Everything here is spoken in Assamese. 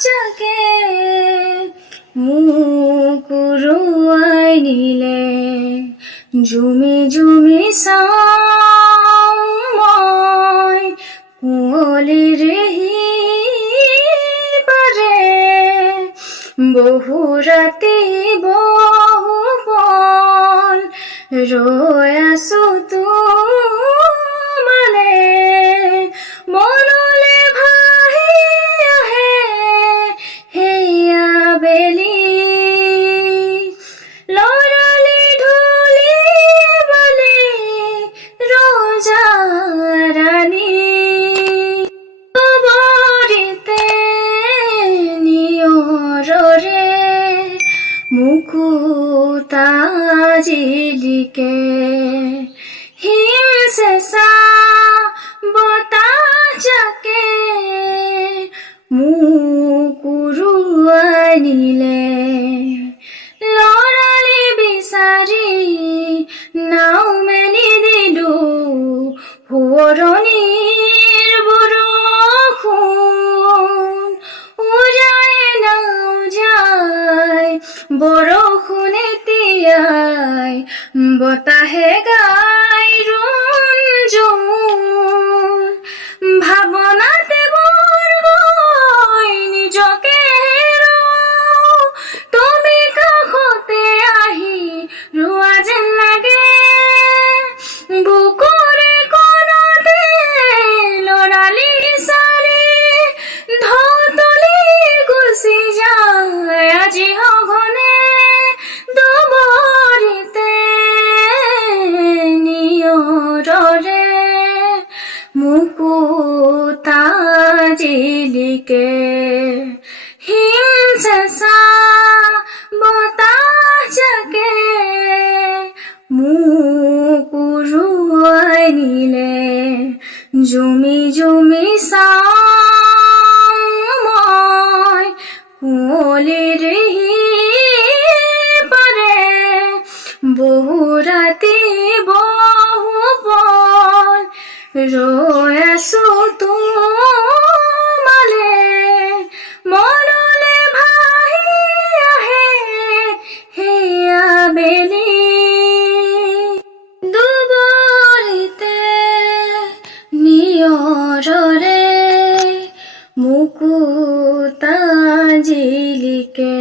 যাকে মুকুৰুৱাই নিলে জুমি জুমি চাওঁ মই কুঁৱলীৰ পাৰে বহু ৰাতি বহু পল ৰৈ আছো তোমালে মনলে ভাহি আহে হেয়া বেলি লৰালি ঢুলি বালি ৰজা ৰাণী বৰিতে নিয়ৰৰে মুকুতা জিলিকে হিম চেঁচা বতাহ যাকে মুকুৰুৱাই নিলে লৰালি বিচাৰি নাও মেলি দিলো সোঁৱৰণিৰ বৰষুণ উৰাই নাও যায় বৰষুণে তিয়াই বতাহে গাই ৰুঞ্জুন ভাৱনাতে বৰ গৈ নিজকে হেৰুৱাও তুমি কাষতে আহি ৰোৱা যেন লাগে বুকুৰে কোণতে লৰালি চাৰি ঢৌতলি গুচি যায় আজি সঘনে দুবৰিতে নিয়ৰৰে মুকুতা জিলিকে হিম চেঁচা বতাহ যাকে মুকুৰুৱাই নিলে জুমি জুমি চাওঁ মই কুঁৱলীৰ পাৰে বহু ৰাতি বহু পল ৰৈ আছো তোমালে মনলে ভাহি আহে হেয়া বেলি দুবৰিতে নিয়ৰৰে মুকুতা জিলিকে